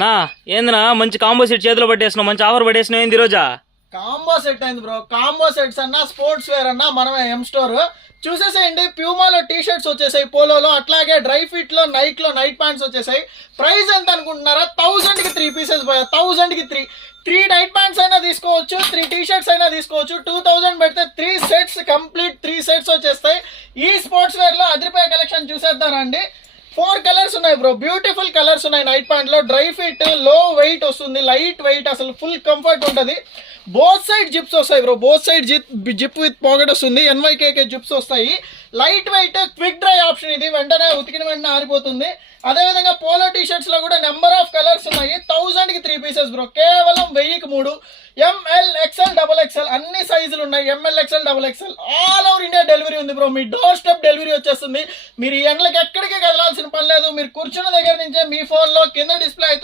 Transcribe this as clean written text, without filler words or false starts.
నా ఏందినా మంచి combo set చేతిలో పట్టేసినావు, మంచి ఆఫర్ పట్టేసినావు ఏంది ఈరోజా? కాంబో సెట్ అయింది బ్రో. కాంబో సెట్స్ అన్నా స్పోర్ట్స్ వేర్ అన్నా మనమే ఎం స్టోర్ చూసేసేయండి. ప్యూమాలో టీ షర్ట్స్ వచ్చేసాయి, పోలోలో, అట్లాగే డ్రై ఫిట్ లో నైట్ ప్యాంట్స్ వచ్చేసాయి. ప్రైస్ ఎంత అనుకుంటున్నారా? 1000 కి 3 పీసెస్ పోయా. 1000 కి 3 నైట్ ప్యాంట్స్ అయినా తీసుకోవచ్చు, 3 టీ షర్ట్స్ అయినా తీసుకోవచ్చు. 2000 పెడితే 3 సెట్స్ కంప్లీట్ 3 సెట్స్ వచ్చేస్తాయి. ఈ స్పోర్ట్స్ వేర్ లో అదిరిపోయే కలెక్షన్ చూసేద్దారా అండి. 4 కలర్స్ ఉన్నాయి బ్రో, బ్యూటిఫుల్ కలర్స్ ఉన్నాయి. నైట్ ప్యాంట్ లో డ్రై ఫిట్, లో వెయిట్ వస్తుంది, లైట్ వెయిట్, అసలు ఫుల్ కంఫర్ట్ ఉంటుంది. బోత్ సైడ్ జిప్స్ వస్తాయి bro, both side zip with pocket వస్తుంది. NYKK జిప్స్ వస్తాయి. Light weight, quick dry option ఇది, వెంటనే ఉతికిన వెంటనే ఆరిపోతుంది. అదేవిధంగా పోలో టీ షర్ట్స్ లో కూడా నెంబర్ ఆఫ్ కలర్స్ ఉన్నాయి. 1000 కి 3 పీసెస్ బ్రో, కేవలం 1000కి 3. ML, XL, XXL అన్ని సైజులు ఉన్నాయి. ML, XL, XXL all over India delivery ఉంది బ్రో. మీ డోర్ స్టెప్ డెలివరీ వచ్చేస్తుంది. మీరు ఈ ఎండలకి ఎక్కడికి కదలాల్సిన పని లేదు. మీరు కూర్చున్న దగ్గర నుంచే మీ ఫోన్ లో కింద డిస్ప్లే